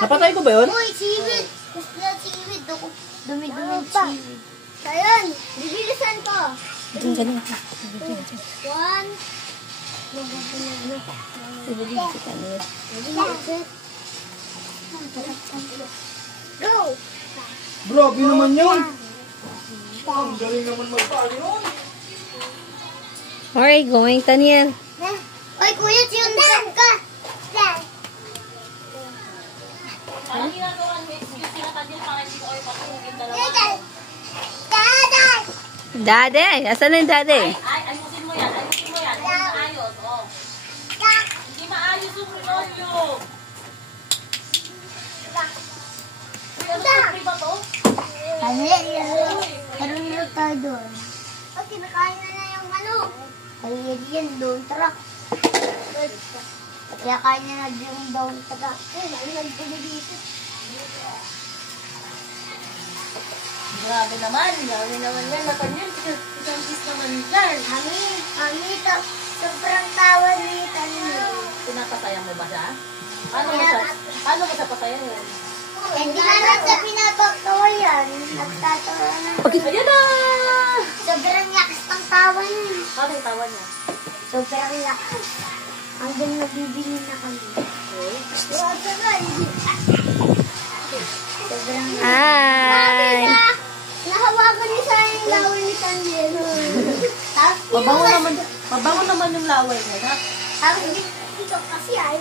Napatay ko ba yun? Uy, siwit. Gusto na siwit. Dumi-dumi siwit. Ayun, bibilisan ko. Ganun. 1. Go! Grabe naman yun. Ang galing naman magpali yun. Alright, going, Taniel. Uy, kuya, siyundan ka. Parang ginagawa ng excuse nila kanil para hindi ko kayo patungin dalawa. Dade, asan na yung dade? Ay, ayusin mo yan. Ayusin mo yan. Hindi maayos. Oh. Hindi maayos yung rinolyo. Uy, ano sa free ba to? Karunod tayo doon. O, kinakain na yung ano. Ay, yan doon, truck. Kaya kain na yung doon, truck. Ay, nagpili dito. Grabe naman. Grabe naman yan. Nakanil. Isang piece naman yan. Mami, sobrang tawa ni Tanyo. Pinapasaya mo ba siya? Paano mo siya pasaya yun? Hindi naman sa pinapagtawa yan. Nagtatawa na. Ayan na! Sobrang lakas ng tawa niya. Paano yung tawa niya? Sobrang lakas. Hanggang nabibili na kami. Sobrang lakas. Hi! Nahawakan niya sa yung laway ni Tanyo. Mabango naman yung laway niya. Tapos dito kasi ay